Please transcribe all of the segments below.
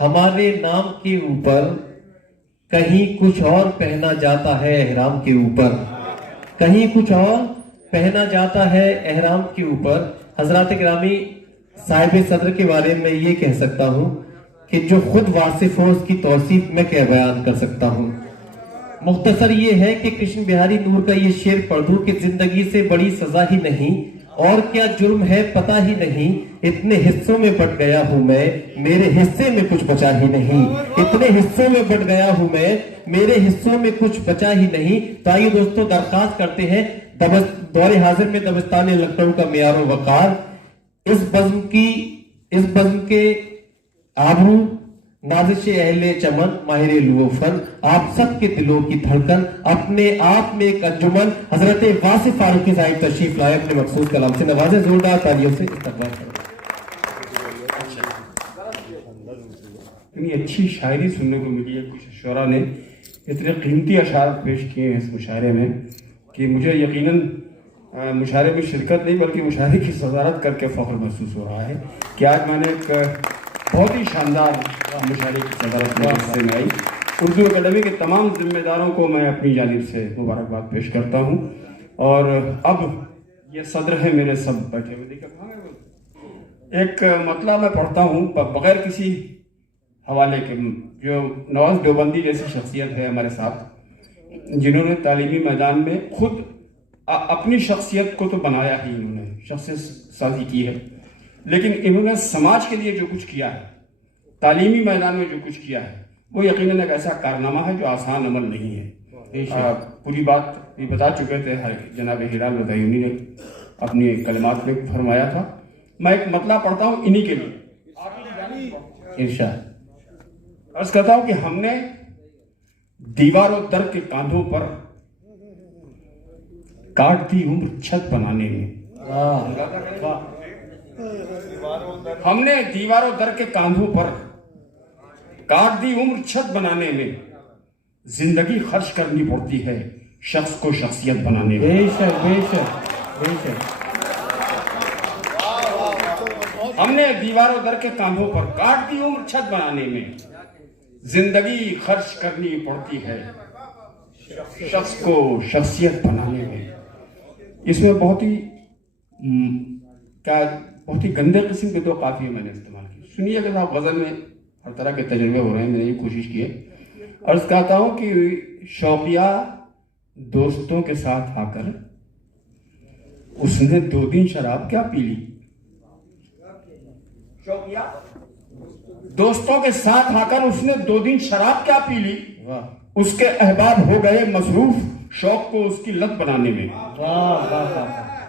हमारे नाम के ऊपर कहीं कुछ और पहना जाता है एहराम के ऊपर, कहीं कुछ और पहना जाता है एहराम के ऊपर। हजरात गिरामी, साहिब सदर के बारे में ये कह सकता हूँ कि जो खुद वासिफ हो उसकी तौसीफ में क्या बयान कर सकता हूँ। मुख्तसर ये है कि कृष्ण बिहारी नूर का ये शेर पढ़ दूं कि जिंदगी से बड़ी सजा ही नहीं और क्या जुर्म है पता ही नहीं, इतने हिस्सों में बट गया हूं मैं, मेरे हिस्से में कुछ बचा ही नहीं। इतने हिस्सों में बट गया हूं मैं, मेरे हिस्सों में कुछ बचा ही नहीं। तो आइए दोस्तों, दरखास्त करते हैं दौरे हाजिर में दबस्तान लखनऊ का मियार वकार, इस बज़्म के आबरू, नाज़िश अहले चमन, माहिर लुफ़न, आप सबके दिलों की धड़कन, अपने आप में एक अंजुमन। हजरत वासिफ फारूकी साहिब तशरीफ लाए, अपने मखसूस कलाम से नवाजे, जोरदार तालियों से इस्तकबाल करें। इतनी अच्छी शायरी सुनने को मिली है, कुछ शुरा ने इतने कीमती अशार पेश किए हैं इस मुशायरे में कि मुझे यकीनन मुशायरे में शिरकत नहीं बल्कि मुशायरे की सदारत करके फ़ख्र महसूस हो रहा है कि आज मैंने एक बहुत ही शानदार मुशायरे की सदारत में हिस्से में आई। उर्दू अकेडमी के तमाम जिम्मेदारों को मैं अपनी जानिब से मुबारकबाद पेश करता हूँ। और अब ये सदर है मेरे, सब बैठे हुए देखा, एक मतला मैं पढ़ता हूँ बगैर किसी हवाले के, जो नवाज देवबंदी जैसी शख्सियत है हमारे साथ, जिन्होंने तालीमी मैदान में खुद अपनी शख्सियत को तो बनाया ही, इन्होंने शख्सियत साजी की है, लेकिन इन्होंने समाज के लिए जो कुछ किया है, तालीमी मैदान में जो कुछ किया है, वो यकीनन एक ऐसा कारनामा है जो आसान अमल नहीं है। पूरी बात ये बता चुके थे जनाब हिलाल बदायूनी ने अपनी कलिमात में फरमाया था। मैं एक मतला पढ़ता हूँ इन्हीं के लिए। इरशाद अर्ज करता हूँ कि हमने दीवारों दर के कांधों पर काट दी उम्र छत बनाने में। हमने दीवारों दर के कांधों पर काट दी उम्र छत बनाने में, जिंदगी खर्च करनी पड़ती है शख्स को शख्सियत बनाने में। बेशक बेशक बेशक। हमने दीवारों दर के कांधों पर काट दी उम्र छत बनाने में, जिंदगी खर्च करनी पड़ती है शख्स को शख्सियत बनाने में। इसमें बहुत ही गंदे किस्म के दो काफिये मैंने इस्तेमाल किए। सुनिए, अगर आप गजल में हर तरह के तजुर्बे हो रहे हैं, मैंने ये कोशिश की है। अर्ज कहता हूं कि शौकिया दोस्तों के साथ आकर उसने 2 दिन शराब क्या पी ली। शौकिया दोस्तों के साथ आकर उसने 2 दिन शराब क्या पी ली, उसके अहबाब हो गए मसरूफ शौक को उसकी लत बनाने में।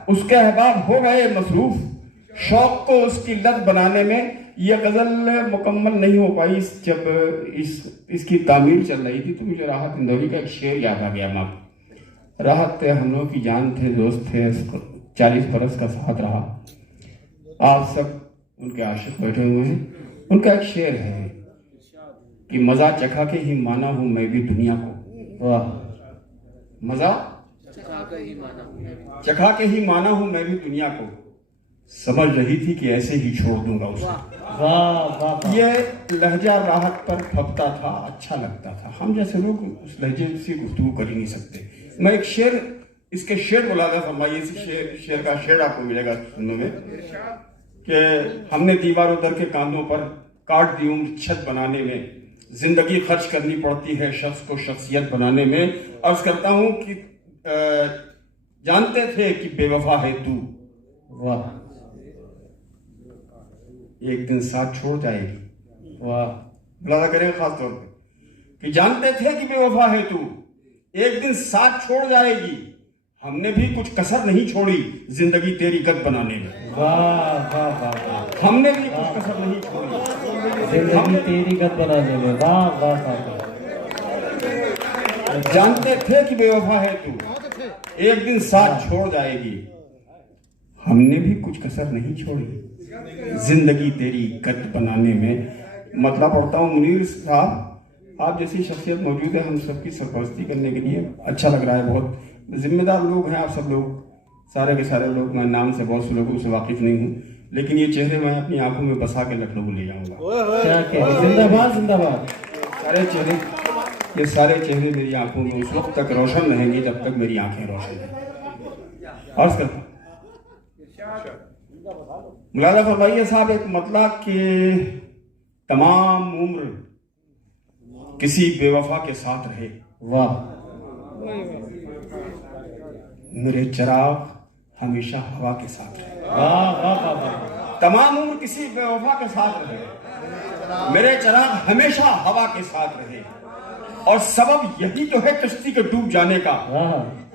उसके अहबाब हो गए मसरूफ शौक को उसकी लत बनाने में। यह गजल मुकम्मल नहीं हो पाई जब इसकी तामीर चल रही थी, तो मुझे राहत इंदौरी का एक शेर याद आ गया। माँ राहत थे, हम लोग की जान थे, दोस्त थे, 40 बरस का साथ रहा, आप सब उनके आशिक बैठे हुए हैं। उनका एक शेर है कि मजा चखा के ही माना हूं मैं भी दुनिया को। वाह, मजा चखा के ही माना हूं मैं भी दुनिया को, समझ रही थी कि ऐसे ही छोड़ दूंगा उसे। वाह वाह। ये लहजा राहत पर फपता था, अच्छा लगता था। हम जैसे लोग उस लहजे से गुफ्तगू कर ही नहीं सकते। मैं एक शेर, इसके शेर बुलाता फरमाइए, इस शेर का शेर आपको मिलेगा सुनने में कि हमने दीवारों दर के कांधों पर काट दी उम्र छत बनाने में, जिंदगी खर्च करनी पड़ती है शख्स को शख्सियत बनाने में। अर्ज करता हूं कि जानते थे कि बेवफा है तू, वाह, एक दिन साथ छोड़ जाएगी। वाह, बुलाना करेंगे खास तौर पे कि जानते थे कि बेवफा है तू, एक दिन साथ छोड़ जाएगी, हमने भी कुछ कसर नहीं छोड़ी जिंदगी तेरी गत बनाने में। वाह वाह वाह। हमने भी कुछ कसर नहीं छोड़ी जिंदगी तेरी गत बनाने में। वाह वाह वाह। जानते थे कि बेवफा है तू, एक दिन साथ छोड़ जाएगी, हमने भी कुछ कसर नहीं छोड़ी जिंदगी तेरी गत बनाने में। मतलब पढ़ता हूँ, मुनीर साहब आप जैसी शख्सियत मौजूद है हम सबकी सरपरस्ती करने के लिए अच्छा लग रहा है। बहुत जिम्मेदार लोग हैं आप सब लोग, सारे के सारे लोग। मैं नाम से बहुत से लोगों से वाकिफ नहीं हूँ, लेकिन ये चेहरे मैं अपनी आंखों में बसा के लखनऊ ले जाऊंगा। क्या कहें, जिंदाबाद जिंदाबाद। सारे चेहरे, ये सारे चेहरे मेरी आंखों में उस वक्त तक रोशन रहेंगे जब तक मेरी आंखें रोशन हैं। अर्ज करता हूं, मुलाजा फरमाइए साहब, एक मतलब कि तमाम उम्र किसी बेवफा के साथ रहे, वाह, मेरे चिराग हमेशा हवा के साथ रहे। वाह वाह वाह वाह। तमाम उम्र किसी बेवफा के साथ रहे, मेरे चिराग हमेशा हवा के साथ रहे, और सबब यही तो है कश्ती के डूब जाने का, वाह,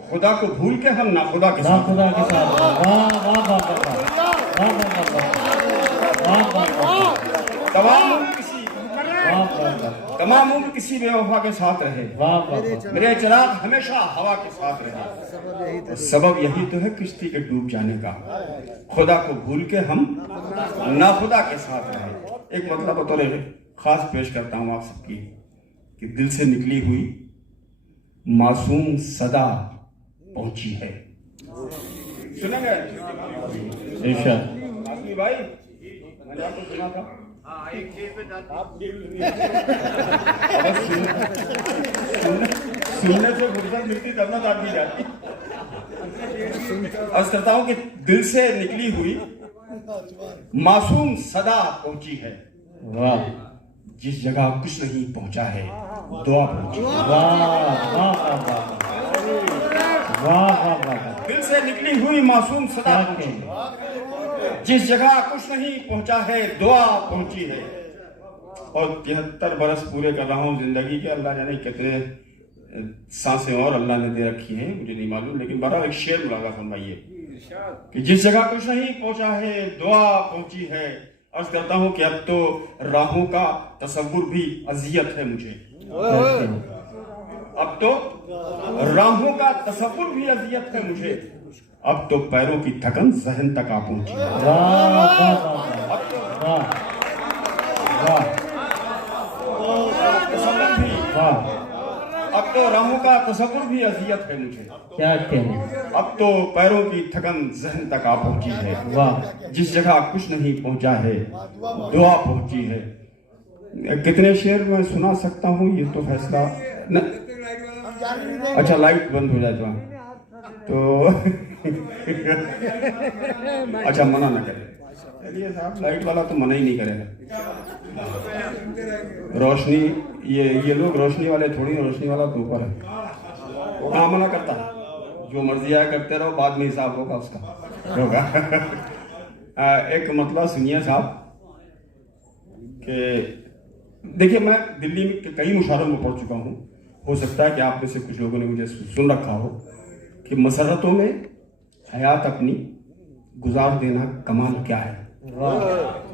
खुदा को भूल के हम नाखुदा के ना साथ। खुदा के साथ। वाह वाह वाह वाह वाह वाह वाह वाह वाह। तमाम उम्र किसी वाह वाह वाह तमाम उम्र किसी बेवफा के साथ रहे, वाह वाह। मेरे चिराग हमेशा हवा के साथ रहे, और सबब यही तो है कश्ती के डूब जाने का, खुदा को भूल के हम नाखुदा के साथ रहे। एक मतलब बतौर खास पेश करता हूँ आप सबकी कि दिल से निकली हुई मासूम सदा पहुंची है। सुनेंगे इरशाद। आसमी भाई, मैंने आपको सुना था। अब सुनने से फुर्सत मिलती तब ना दाद दी जाती। अर्ज करता हूं कि दिल से निकली हुई मासूम सदा पहुंची है, वाह जिस जगह कुछ नहीं पहुंचा है दुआ पहुंची। वाह वाह वाह वाह वाह वाह। दिल से निकली हुई मासूम सदा पहुंची, जिस जगह कुछ नहीं पहुंचा है दुआ पहुंची है। और 73 बरस पूरे कर रहा हूं जिंदगी के, अल्लाह जाने कितने सांसें और अल्लाह ने दे रखी हैं मुझे नहीं मालूम, लेकिन बड़ा एक शेर मुलाजा फरमाइए कि जिस जगह कुछ नहीं पहुंचा है दुआ पहुंची है। अर्ज करता हूं कि अब तो राहों का तसव्वुर भी अजियत है मुझे, अब तो राहों का तसव्वुर भी अजियत है मुझे, अब तो पैरों की थकन जहन तक आ पहुंची। अब तो राहों का तसव्वुर भी अजियत है मुझे, क्या कहने, अब तो पैरों की थकन जहन तक आ पहुंची है। वाह, जिस जगह कुछ नहीं पहुंचा है दुआ पहुंची है। कितने शेर मैं सुना सकता हूँ ये तो फैसला न... अच्छा लाइट बंद हो जाए तो अच्छा मना ना करें, चलिए साहब लाइट वाला तो मना ही नहीं करेगा। रोशनी ये लोग रोशनी वाले थोड़ी, रोशनी वाला तो ऊपर है, वो कहाँ मना करता, जो मर्जी आया करते रहो, बाद में हिसाब होगा उसका होगा। एक मतलब सुनिए साहब कि देखिए मैं दिल्ली में कई मुशायरों में पढ़ चुका हूँ, हो सकता है कि आप में से कुछ लोगों ने मुझे सुन रखा हो कि मसरतों में हयात अपनी गुजार देना कमाल क्या है। वाह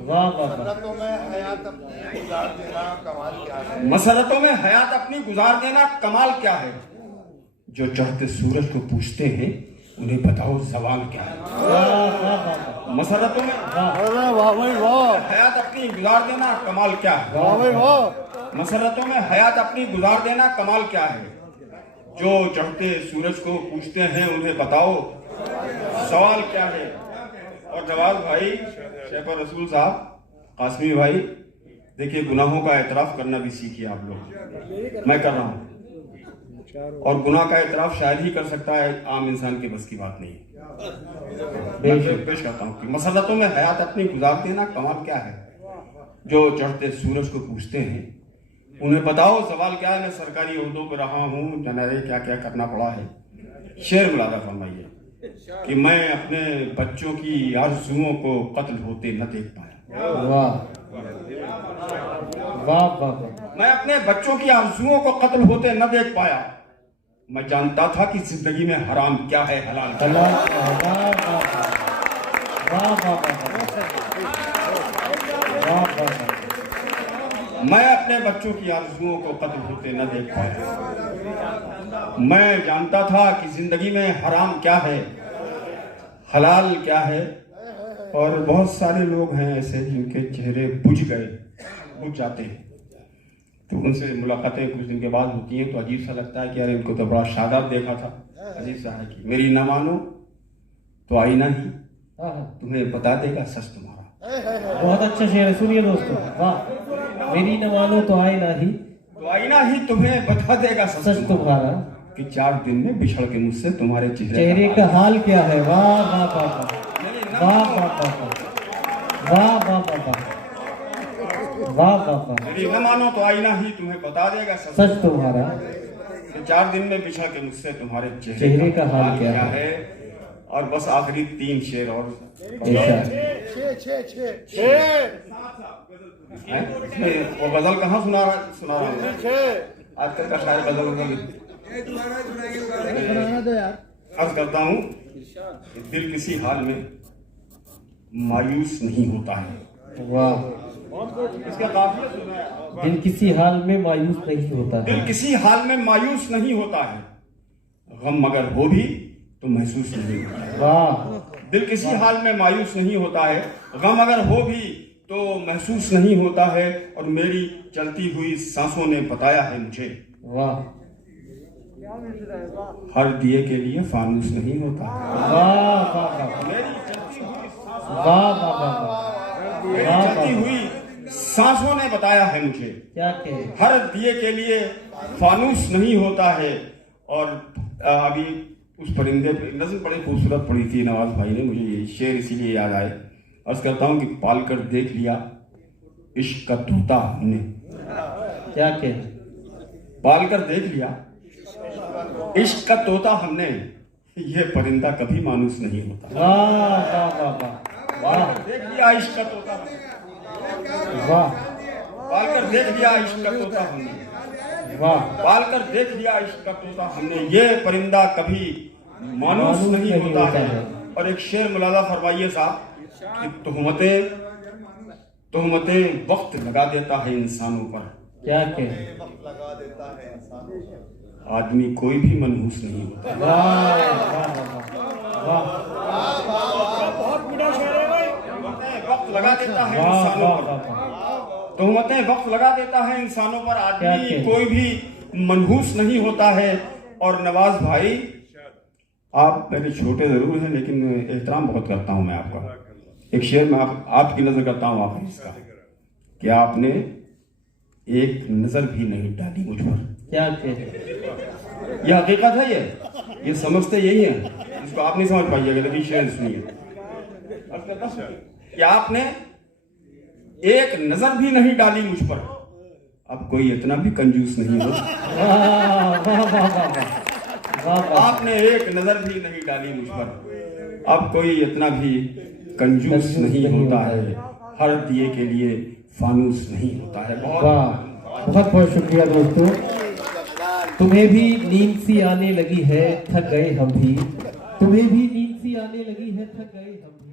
वाह वाह। मसरतों में हयात अपनी गुजार देना कमाल क्या है। मसरतों में हयात अपनी गुजार देना कमाल क्या है, जो चढ़ते सूरज को पूछते हैं उन्हें बताओ सवाल क्या है। मसरतों में हयात अपनी गुजार देना कमाल क्या है, मसरतों में हयात अपनी गुजार देना कमाल क्या है, जो चढ़ते सूरज को पूछते हैं उन्हें बताओ सवाल क्या है। और नवाज भाई, शेफर रसूल साहब, कासमी भाई, देखिए गुनाहों का एतराफ करना भी सीखिए आप लोग, मैं कर रहा हूँ, और गुनाह का एतराफ शायद ही कर सकता है, आम इंसान के बस की बात नहीं है। मैं पेश करता हूँ कि मसरतों में हयात अपनी गुजार देना कमाल क्या है, जो चढ़ते सूरज को पूछते हैं उन्हें बताओ सवाल क्या है। मैं सरकारी ओहदों पर रहा हूँ, जाने क्या क्या करना पड़ा है। शेर मुलादा फरमाइए कि मैं अपने बच्चों की आरज़ुओं को कत्ल होते न देख पाया। वाह वाह वाह। मैं अपने बच्चों की आरज़ुओं को कत्ल होते न देख पाया, मैं जानता था कि जिंदगी में हराम क्या है हलाल क्या है। मैं अपने बच्चों की आरज़ुओं को कत्ल होते न देख पाया, मैं जानता था कि जिंदगी में हराम क्या है हलाल क्या है। और बहुत सारे लोग हैं ऐसे जिनके चेहरे बुझ जाते हैं, तो उनसे मुलाकातें कुछ दिन के बाद होती हैं तो अजीब सा लगता है कि यार इनको तो बड़ा शादाब देखा था, अजीब सा है कि मेरी ना मानो तो आईना ही हाँ, तुम्हें बता देगा सच तुम्हारा। बहुत अच्छा शेर है, सुनिए दोस्तों। वाह। मेरी न मानो तो आईना ही, तो आईना ही तुम्हें बता देगा सच सच तुम्हारा तुम्हारा, कि 4 दिन में बिछड़ के मुझसे तुम्हारे चेहरे का हाल क्या है। वाह वाह वाह वाह वाह वाह वाह वाह वाह वाह वाह वाह वाह। मेरी न मानो तो आईना ही तुम्हें बता देगा सच तुम्हारा, कि 4 दिन में बिछड़ के मुझसे तुम्हारे चेहरे का हाल क्या है। और बस आखिरी 3 शेर और ऐसा। हैं? इसमें वो गजल कहाँ सुना रहा हूँ। आजकल का शायर गजल अर्ज करता हूँ कि दिल किसी हाल में मायूस नहीं होता है। वाह। इसका काफिया सुना है। दिल किसी हाल में मायूस नहीं होता है। दिल किसी हाल में मायूस नहीं होता है, गम मगर हो भी तो महसूस नहीं होता है। वाह। दिल किसी हाल में मायूस नहीं होता है, गम अगर हो भी तो महसूस नहीं होता है। और मेरी चलती हुई सांसों ने बताया है मुझे, वाह हर दिए के लिए फानूस नहीं होता है। वाह वाह मेरी चलती हुई सांसों वाह वाह वाह मेरी वाह चलती वाह। हुई सांसों ने बताया है मुझे, क्या कहे। हर दिए के लिए फानूस नहीं होता है। और अभी उस परिंदे पे नज़्म बड़ी खूबसूरत पड़ी थी नवाज भाई ने, मुझे ये शेर इसीलिए याद आए। अर्ज करता हूँ कि पाल कर देख लिया इश्क का तोता हमने, क्या कहे। पाल कर देख लिया इश्क का तोता हमने, ये परिंदा कभी मानूस नहीं होता। वाह वाह वाह वाह पाल कर देख लिया इश्क का तोता, वाह पाल कर देख लिया इश्क का तोता हमने, वाह। पाल कर देख लिया इश्क का तोता हमने, ये परिंदा कभी मानूस नहीं होता है। और एक शेर मुलाजा फरमाइए साहब कि तोहमतें वक्त लगा देता है इंसानों पर, क्या कहे। लगा देता है इंसान। आदमी कोई भी मनहूस नहीं होता। वाह वाह वाह वक्त लगा देता है वाह इंसानों वाह पर, वाह। तोहमतें वक्त लगा देता है इंसानों पर, क्या आदमी कहे? कोई भी मनहूस नहीं होता है। और नवाज भाई, आप मेरे छोटे जरूर हैं लेकिन एहतराम बहुत करता हूं मैं आपका। एक शेर में आपकी नजर करता हूं आखिर इसका, कि आपने एक नजर भी नहीं डाली मुझ पर। क्या कहे। यह हकीकत है, ये समझते यही है, इसको आप नहीं समझ पाइएगा लेकिन शेर सुनिए। कि आपने एक नजर भी नहीं डाली मुझ पर, अब कोई इतना भी कंजूस नहीं हो। वाह वाह वाह वाह वाह। आपने एक नजर भी नहीं डाली मुझ पर, अब कोई इतना भी कंजूस नहीं होता है, हर दिए के लिए फानूस नहीं होता है। वाह, बहुत बहुत शुक्रिया दोस्तों। तुम्हें भी नींद सी आने लगी है, थक गए हम भी। तुम्हें भी नींद सी आने लगी है, थक गए हम भी।